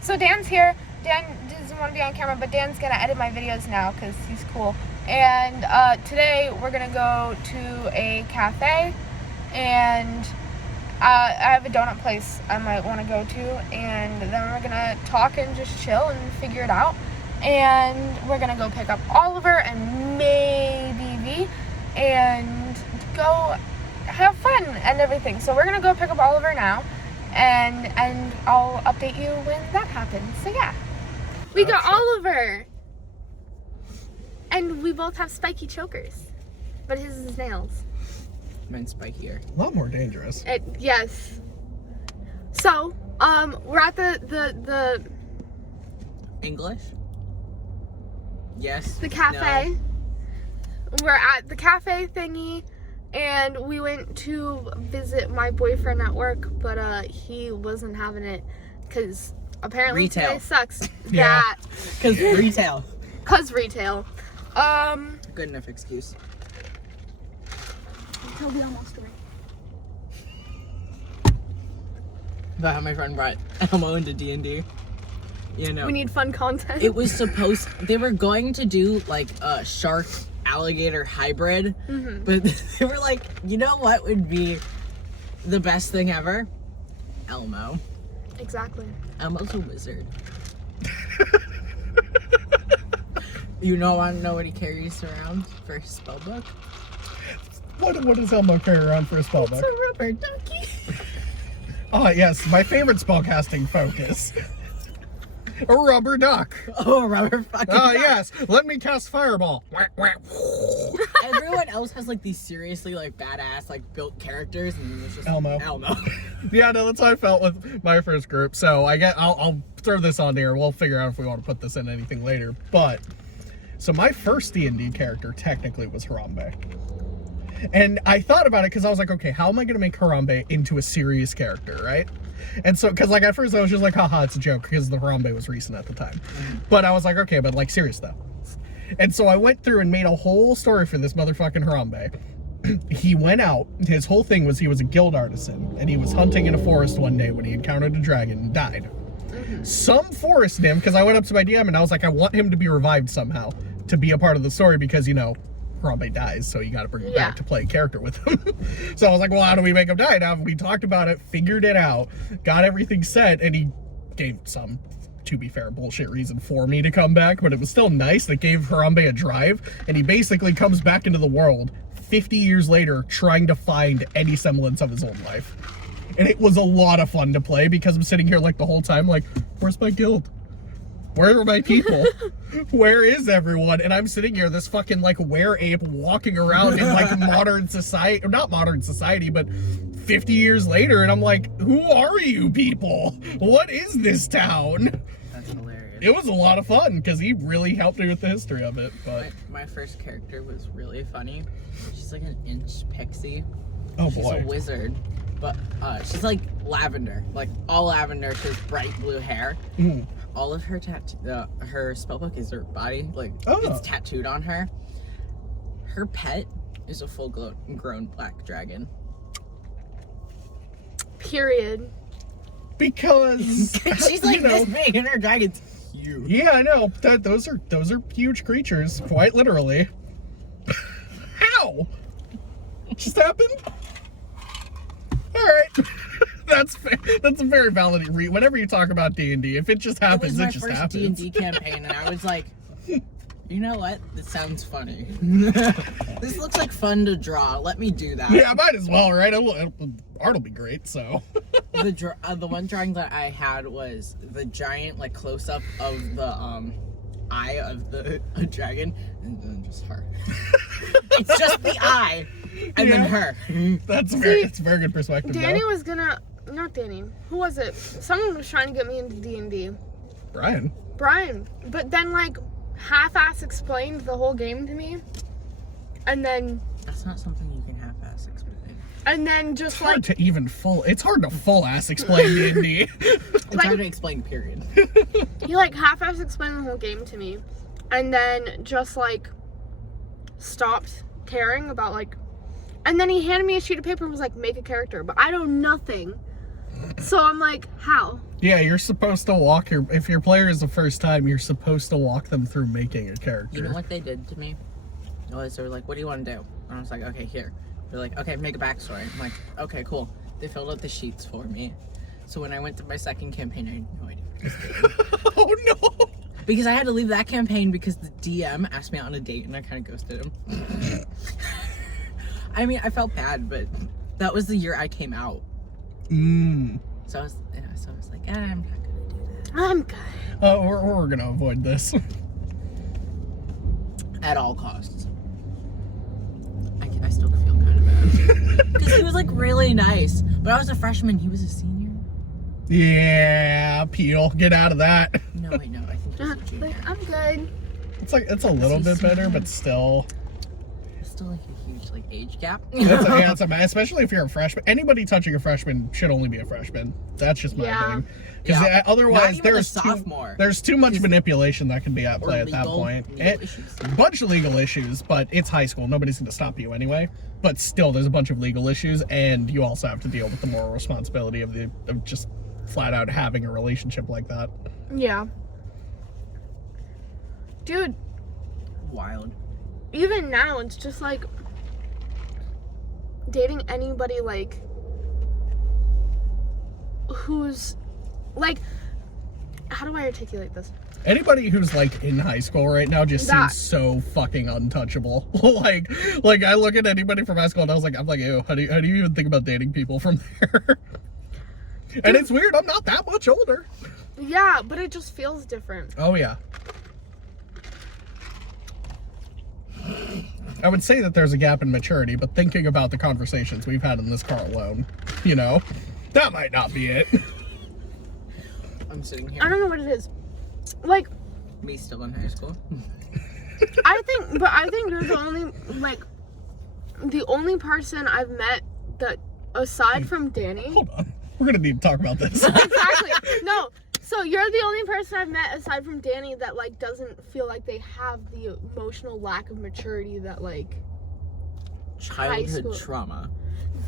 So Dan's here. Dan doesn't want to be on camera, but Dan's gonna edit my videos now because he's cool. And today we're gonna go to a cafe, and I have a donut place I might want to go to, and then we're gonna talk and just chill and figure it out. And we're gonna go pick up Oliver and maybe V, and go have fun and everything. So we're gonna go pick up Oliver now, and I'll update you when that happens. So yeah, we got Oliver, and we both have spiky chokers, but his is nails. Mine's spikier. A lot more dangerous. Yes. So we're at the English? Yes. the cafe. No. We're at the cafe thingy, and we went to visit my boyfriend at work, but he wasn't having it because apparently Retail. today sucks. Yeah. Because retail. Cause retail. Good enough excuse. Toby almost away. About how my friend brought Elmo into D&D. You know. We need fun content. It was supposed... They were going to do, like, a shark-alligator hybrid. Mm-hmm. But they were like, you know what would be the best thing ever? Elmo. Exactly. Elmo's a wizard. You know, I know what he carries around for his spellbook? What does Elmo carry around for a spellbook? It's a rubber ducky. Oh, yes, my favorite spellcasting focus. A rubber duck. Oh, a rubber fucking duck. Yes, let me cast fireball. Everyone else has, like, these seriously, like, badass, like, built characters, and it's just Elmo. Elmo. Yeah, no, that's how I felt with my first group. So I'll throw this on here. We'll figure out if we want to put this in anything later. But, so my first D&D character technically was Harambe. And I thought about it because I was like, okay, how am I going to make Harambe into a serious character, right? And so, because like at first I was just like, haha, it's a joke because the Harambe was recent at the time. But I was like, okay, but like serious though. And so I went through and made a whole story for this motherfucking Harambe. He went out, his whole thing was he was a guild artisan, and he was hunting in a forest one day when he encountered a dragon and died. Some forest nymph, because I went up to my DM and I was like, I want him to be revived somehow to be a part of the story because, you know, Harambe dies, so you got to bring him back to play a character with him. So I was like, well, how do we make him die? Now we talked about it, figured it out, got everything set, and he gave some, to be fair, bullshit reason for me to come back, but it was still nice that gave Harambe a drive, and he basically comes back into the world 50 years later trying to find any semblance of his old life. And it was a lot of fun to play because I'm sitting here like the whole time like, where's my guild? Where are my people? Where is everyone? And I'm sitting here, this fucking like were-ape walking around in like modern society, or not modern society, but 50 years later, and I'm like, who are you people? What is this town? That's hilarious. It was a lot of fun because he really helped me with the history of it. But my first character was really funny. She's like an inch pixie. oh She's boy, a wizard, but she's like lavender, like all lavender. She has bright blue hair. Mm. All of her her spellbook is her body, like it's tattooed on her. Her pet is a full-grown black dragon. Period. Because she's like this big, and her dragon's huge. Yeah, I know. Those are huge creatures, quite literally. How? It just happened? All right. That's a very valid read. Whenever you talk about D&D, if it just happens, it just happens. It was my first D&D campaign, and I was like, you know what? This sounds funny. This looks like fun to draw. Let me do that. Yeah, might as well, right? Art will be great, so. The one drawing that I had was the giant, like, close-up of the eye of the dragon, and then just her. It's just the eye, and then her. That's a very good perspective. Danny was gonna, not Danny. Who was it? Someone was trying to get me into D&D. Brian. But then like half-ass explained the whole game to me, and then. That's not something you can half-ass explain. And then just it's hard it's hard to full-ass explain D&D. It's hard to explain, period. He like half-ass explained the whole game to me, and then just like stopped caring about like, and then he handed me a sheet of paper and was like, make a character, but I know nothing So I'm like, how? Yeah, you're supposed to walk if your player is the first time, you're supposed to walk them through making a character. You know what they did to me? Was they were like, what do you want to do? And I was like, okay, here. They're like, okay, make a backstory. I'm like, okay, cool. They filled out the sheets for me. So when I went to my second campaign, I had no idea what Oh no! because I had to leave that campaign because the DM asked me out on a date and I kind of ghosted him. I mean, I felt bad, but that was the year I came out. So I was like, I'm not gonna do that. I'm good. We're gonna avoid this. At all costs. I still feel kind of bad. Because he was like really nice. But I was a freshman, he was a senior. Yeah, Peel, get out of that. No, I know. I think he's a junior. I'm good. It's a little bit better, but still. It's still like a huge like age gap. Especially if you're a freshman. Anybody touching a freshman should only be a freshman. That's just my thing. Because otherwise, there's too much manipulation that can be at play at that point. A bunch of legal issues, but it's high school. Nobody's going to stop you anyway. But still, there's a bunch of legal issues, and you also have to deal with the moral responsibility of just flat out having a relationship like that. Yeah. Dude. Wild. Even now, it's just like dating anybody like who's like, how do I articulate this? Anybody who's like in high school right now just seems so fucking untouchable. like I look at anybody from high school and I'm like, ew, how do you even think about dating people from there? And it's weird, I'm not that much older. Yeah, but it just feels different. Oh yeah. I would say that there's a gap in maturity, but thinking about the conversations we've had in this car alone, that might not be it. I'm sitting here. I don't know what it is. Like, me still in high school. I think you're the only person I've met that, aside from Danny. Hold on. We're gonna need to talk about this. Exactly. No. So you're the only person I've met aside from Danny that like doesn't feel like they have the emotional lack of maturity that like childhood trauma.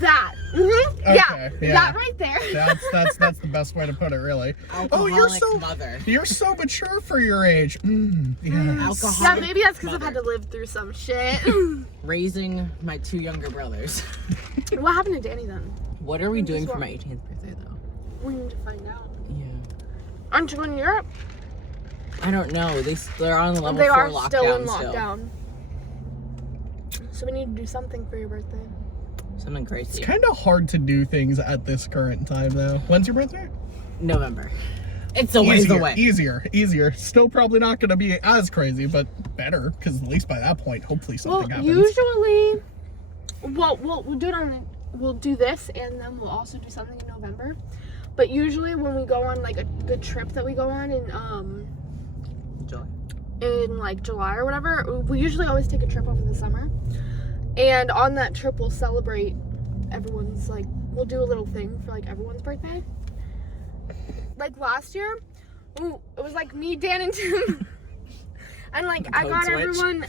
That. Mm-hmm. Okay, yeah. That right there. That's the best way to put it, really. Alcoholic mother. You're so mature for your age. Yeah. Alcoholic. Yeah, maybe that's because I've had to live through some shit. Raising my 2 younger brothers. What happened to Danny then? What are we doing for my 18th birthday though? We need to find out. Yeah. Aren't you in Europe? I don't know. They're on level 4 lockdown. They are still in lockdown. So we need to do something for your birthday. Something crazy. It's kind of hard to do things at this current time, though. When's your birthday? November. It's a ways away. Easier. Still probably not going to be as crazy, but better, because at least by that point, hopefully something happens. Usually, we'll do this, and then we'll also do something in November. But usually when we go on like the trip that we go on in July or whatever, we usually always take a trip over the summer. And on that trip we'll celebrate everyone's we'll do a little thing for everyone's birthday. Like last year, it was me, Dan, and Tim. And I got everyone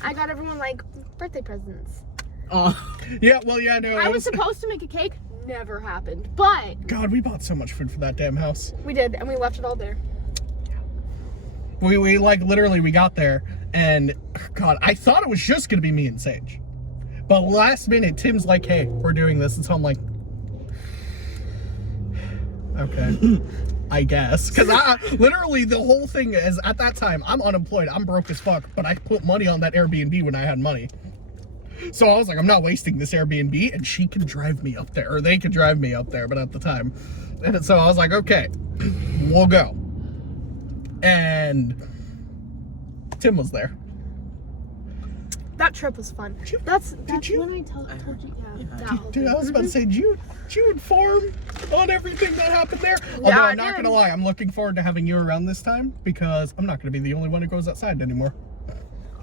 birthday presents. Oh. Yeah, well, yeah, no. I was supposed to make a cake. Never happened. But God, we bought so much food for that damn house. We did, and we left it all there. We literally we got there, and God, I thought it was just gonna be me and Sage. But last minute, Tim's like, hey, we're doing this. And so I'm like, okay, I guess. Because literally the whole thing is, at that time, I'm unemployed. I'm broke as fuck. But I put money on that Airbnb when I had money. So I was like, I'm not wasting this Airbnb. And she can drive me up there. Or they could drive me up there. But at the time. And so I was like, okay, we'll go. And Tim was there. That trip was fun. That's when I told you. Yeah. Dude, I was about to say, did you inform on everything that happened there? Yeah, Although I'm not going to lie, I'm looking forward to having you around this time because I'm not going to be the only one who goes outside anymore.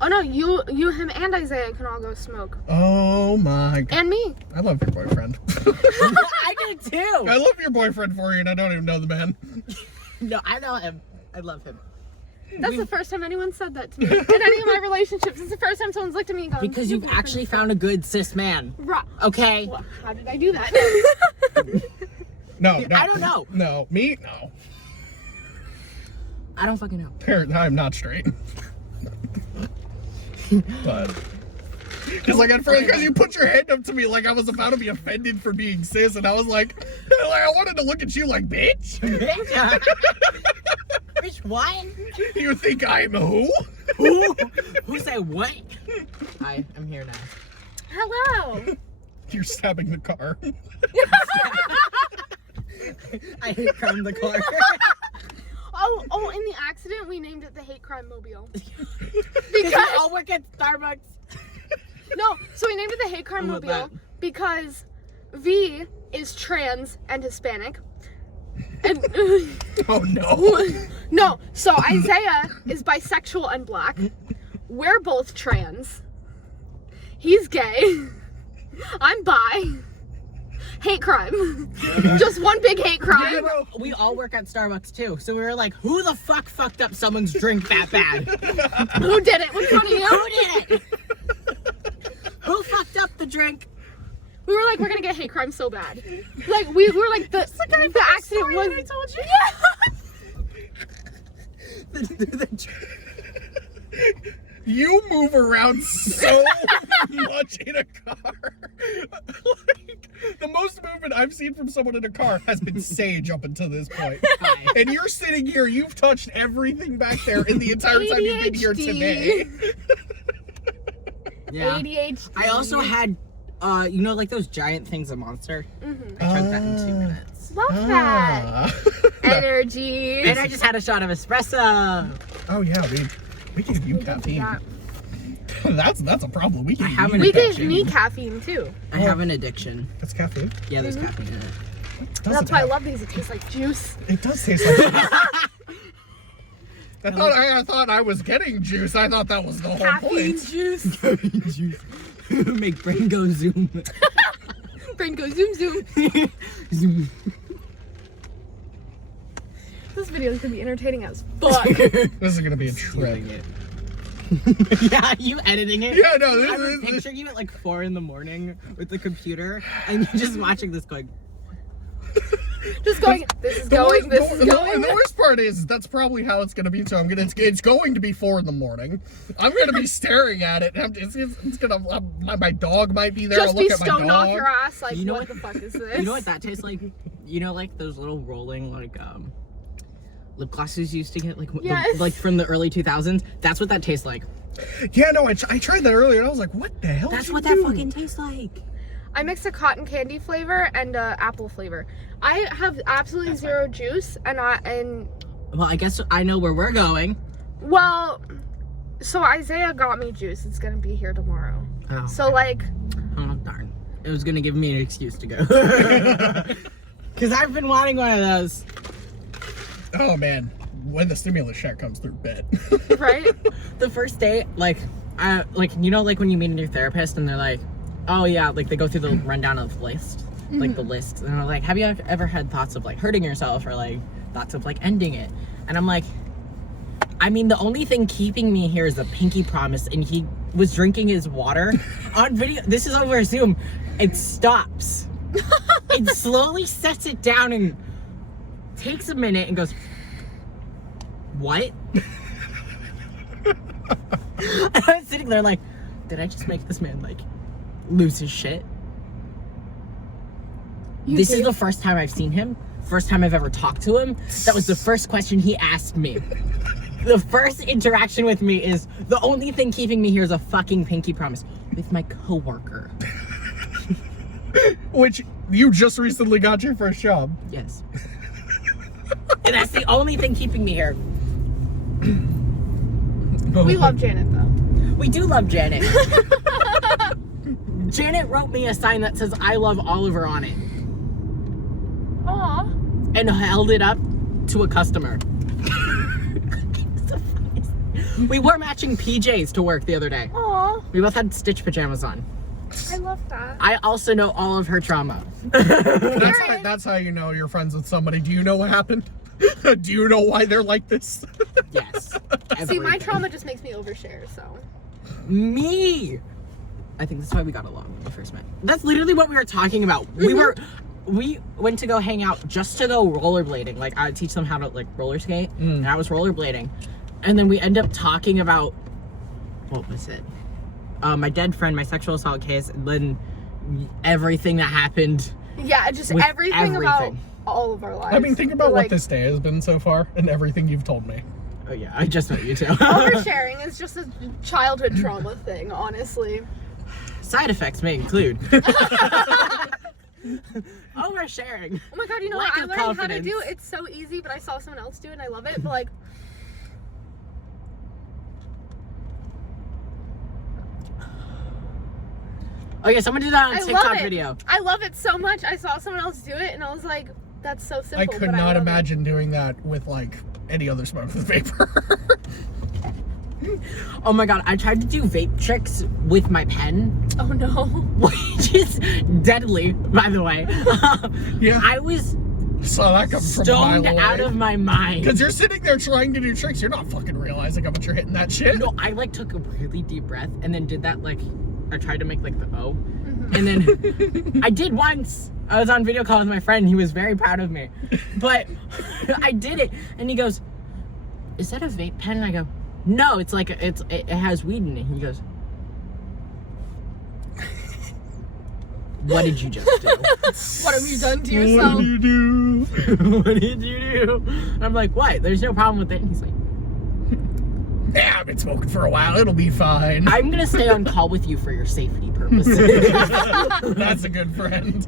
Oh no, you, him, and Isaiah can all go smoke. Oh my God. And me. I love your boyfriend. I do too. I love your boyfriend for you, and I don't even know the man. No, I know him. I love him. That's the first time anyone said that to me. In any of my relationships, it's the first time someone's looked at me and gone, because you've actually found a good cis man. Right. Okay. Well, how did I do that? No, I don't know. No, me? No. I don't fucking know. I'm not straight. But because like at first, because you put your hand up to me like I was about to be offended for being cis, and I was like I wanted to look at you like, bitch. Bitch, what? You think I'm who? Who? Who said what? Hi, I'm here now. Hello. You're stabbing the car. I hate crime the car. Oh, in the accident, we named it the Hate Crime Mobile. Because we all work at Starbucks. No, so we named it the Hate Crime What Mobile because V is trans and Hispanic. And Oh no. no, so Isaiah is bisexual and black. We're both trans. He's gay. I'm bi. Hate crime. Just one big hate crime. We all work at Starbucks too, so we were like, who the fuck fucked up someone's drink that bad? Who did it? Which one of you? Who did it? Who fucked up the drink? We were like, we're gonna get hate crime so bad. Like we were like the accident was. I told you. Yeah. You move around so much in a car. Like, the most movement I've seen from someone in a car has been Sage up until this point. Hi. And you're sitting here, you've touched everything back there in the entire time you've been here today. Yeah. ADHD. I also had, you know, like those giant things of Monster? Mm-hmm. I drank that in 2 minutes. Love that. Energy. And I just had a shot of espresso. Oh yeah, we can give you caffeine. That's a problem. We can I have give an you We gave addiction. me caffeine too. I have an addiction. That's caffeine. Yeah, there's caffeine in it. That's why I love these. It tastes like juice. It does taste like I thought I was getting juice. I thought that was the whole Caffeine point. juice. Make brain go zoom. Brain goes zoom zoom. Zoom. This video is gonna be entertaining as fuck. This is gonna be a trip. Yeah, you editing it? Yeah, no, I was this picturing you at like 4 in the morning with the computer and you're just watching this going. Just going. This is going. This is going. The worst part is that's probably how it's gonna be. So it's going to be 4 in the morning. I'm gonna be staring at it. And it's gonna. My dog might be there. Just I'll look be at my stoned off dog. your ass. Like, You know what the fuck is this? You know what that tastes like? You know, like those little rolling lip glosses you used to get, like Yes. like from the early 2000s. That's what that tastes like. Yeah, no, I tried that earlier and I was like, what the hell? That's did you what do? that fucking tastes like. I mixed a cotton candy flavor and a apple flavor. I have absolutely zero juice, and Well, I guess I know where we're going. well, so Isaiah got me juice. It's gonna be here tomorrow. Oh. So like, Oh darn! It was gonna give me an excuse to go. Cause I've been wanting one of those. Oh man, when the stimulus check comes through, bet. right? The first day, like you know, like when you meet a new therapist and they're like, oh yeah, like they go through the rundown of the list, like the list, and they're like, have you ever had thoughts of like hurting yourself or like thoughts of like ending it? And I'm like, I mean, the only thing keeping me here is a pinky promise, and he was drinking his water on video. This is over Zoom. It stops. It slowly sets it down and takes a minute and goes, what? And I was sitting there like, did I just make this man like lose his shit? This is the first time I've seen him. First time I've ever talked to him. That was the first question he asked me. The first interaction with me is the only thing keeping me here is a fucking pinky promise with my coworker. Which you just recently got your first job. Yes. And that's the only thing keeping me here. We love Janet though. We do love Janet. Janet wrote me a sign that says I love Oliver on it. Aw. And held it up to a customer. We wore matching PJs to work the other day. Aw. We both had Stitch pajamas on. I love that. I also know all of her trauma. That's how you know you're friends with somebody. Do you know what happened? Do you know why they're like this? Yes. See, my Everything. trauma just makes me overshare, so. Me! I think that's why we got along when we first met. That's literally what we were talking about. We were we went to go hang out just to go rollerblading. Like, I would teach them how to, like, roller skate, and I was rollerblading. And then we end up talking about, what was it? My dead friend, my sexual assault case, and then everything that happened. Yeah, just With everything about all of our lives. I mean, think about Like, what this day has been so far and everything you've told me. Oh yeah, I just met you too. Oversharing is just a childhood trauma thing, honestly. Side effects may include oversharing. Oh my god, you know Lack what? I of learned how to confidence. do it. It's so easy, but I saw someone else do it and I love it. But like, Oh yeah, someone did that on I love TikTok it. video. I love it so much. I saw someone else do it and I was like, that's so simple. I could but not love it. imagine doing that with like any other smoke with vapor. Oh my god, I tried to do vape tricks with my pen, Oh no. which is deadly, by the way. Yeah. I was Saw that come from a stoned mile out away. of my mind. Because you're sitting there trying to do tricks, you're not fucking realizing how much you're hitting that shit. No, I like took a really deep breath and then did that, like, I tried to make like the O. And then I did once. I was on video call with my friend. He was very proud of me. But I did it. And he goes, is that a vape pen? And I go, no, it's like, it has weed in it. He goes, what did you just do? What have you done to What yourself? do you do? What did you do? And I'm like, what? There's no problem with it. And he's like, Yeah, I've been smoking for a while. It'll be fine. I'm going to stay on call with you for your safety purposes. That's a good friend.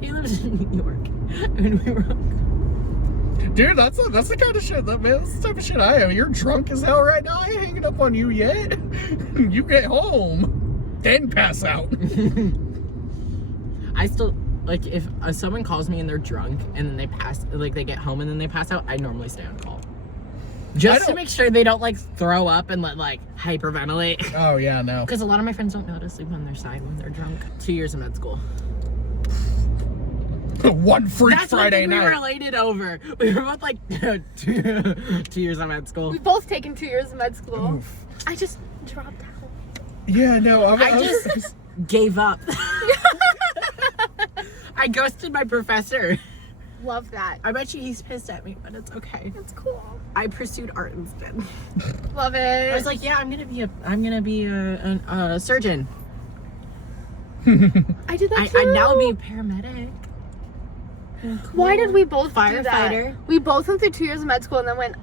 He lives in New York. And we were Dude, that's the kind of shit that, man, that's the type of shit I am. You're drunk as hell right now. I ain't hanging up on you yet. You get home, then pass out. I still, like, if someone calls me and they're drunk and then they pass, like, they get home and then they pass out, I normally stay on call. Just to make sure they don't, like, throw up and, like, hyperventilate. Oh, yeah, no. Because a lot of my friends don't know how to sleep on their side when they're drunk. 2 years of med school. One freak That's Friday one thing we night. related over. We were both, like, 2 years of med school. We've both taken 2 years of med school. Oof. I just dropped out. Yeah, no. I just gave up. I ghosted my professor. Love that. I bet you he's pissed at me, but it's okay. That's cool. I pursued art instead. Love it. I was like, yeah, I'm gonna be a surgeon. I did that too. I'd now be a paramedic. Why did we both do Firefighter. that? We both went through 2 years of med school and then went.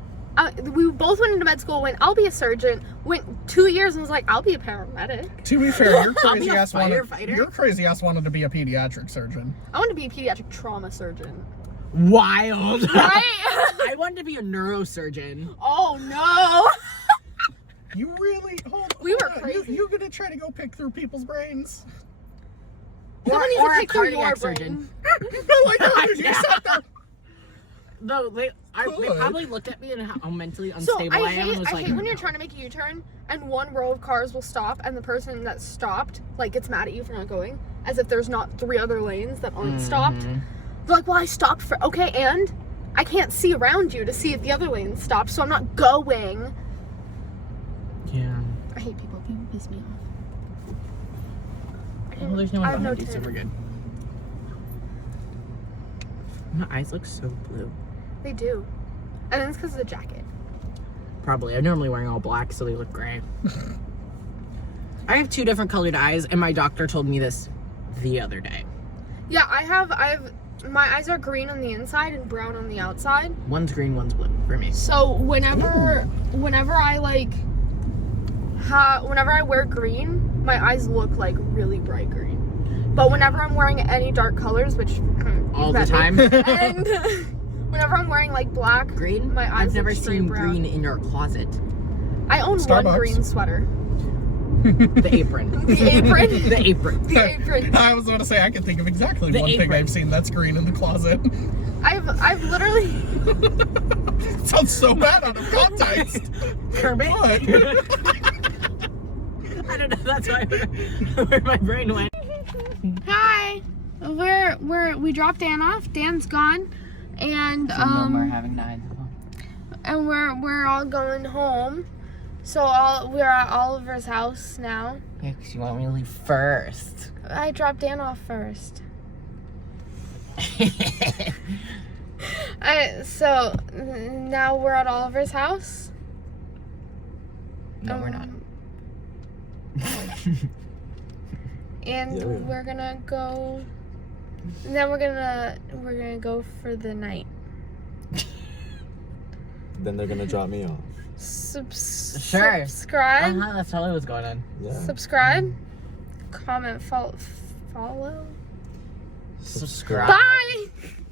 We both went into med school. Went, I'll be a surgeon. Went 2 years and was like, I'll be a paramedic. To be fair, your I'll be crazy a ass wanted. firefighter. Your crazy ass wanted to be a pediatric surgeon. I want to be a pediatric trauma surgeon. Wild. Right? I wanted to be a neurosurgeon. Oh no. You really? Hold We were on. crazy. You gonna try to go pick through people's brains? Someone needs or to a pick through your cardiac brain. surgeon. I like how you Yeah. sat there. No, they Good. probably looked at me and how mentally So unstable I am and was I like, hate when you're trying to make a U-turn and one row of cars will stop and the person that stopped like gets mad at you for not going, as if there's not 3 other lanes that aren't stopped. They're like, well, I stopped for okay, and I can't see around you to see if the other lane stopped, so I'm not going. Yeah. I hate people. People piss me off. Well, there's no I one have no behind you, so tin. we're good. My eyes look so blue. They do, and then it's because of the jacket. Probably. I'm normally wearing all black, so they look gray. I have 2 different colored eyes, and my doctor told me this the other day. Yeah, I have. My eyes are green on the inside and brown on the outside. One's green, one's blue for me. So whenever I like, whenever I wear green, my eyes look like really bright green. But whenever I'm wearing any dark colors, which All the you've met time. me, and whenever I'm wearing like black, Green? my eyes I've never look straight seen brown. green in your closet. I own Starbucks. one green sweater. The apron. The apron. The apron. The apron. I was going to say I can think of exactly The one thing apron. I've seen that's green in the closet. I've literally. Sounds so bad out of context. Kermit. What? I don't know. That's where my brain went. Hi. We dropped Dan off. Dan's gone, and having nights. and we're all going home. So we're at Oliver's house now. Yeah, because you want me to leave first. I dropped Dan off first. So now we're at Oliver's house. No, we're not. And Yeah, we are. we're gonna go. And then we're gonna go for the night. Then they're gonna drop me off. Sure. Subscribe. That's totally what's going on. Yeah. Subscribe. Comment. Follow. Subscribe. Bye.